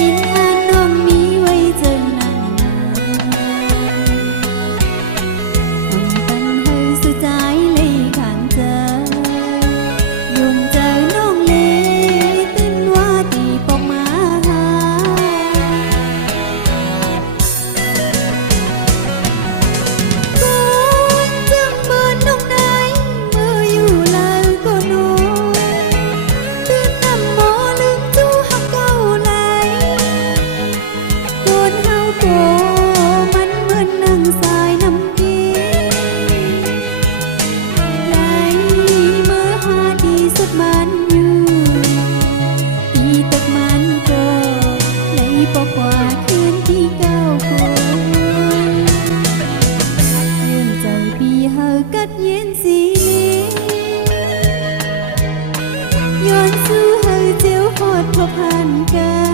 ยินอ่านน้องมีไว้เจอหนังคนกันให้สุดใจเลยขันเจอยุ่งเจอน้องเลยตื่นว่าตีปอกมาหาคนจังเบิดน้องไหนเมื่ออยู่แล้วก็นอนตื่นนำหมอลืมจู้หักเก่าไหลโดนเฮาโกมันเหมือนนั่งสายน้ำกินไหลเมื่อหาที่สุดมันอยู่ตีตกมันก็ไหลปอกว่าคืนที่เก้าคนเรื่องใจพี่เฮากัดเย็นสีย้อนสู้เฮาเจียวหอดพบผ่านกัน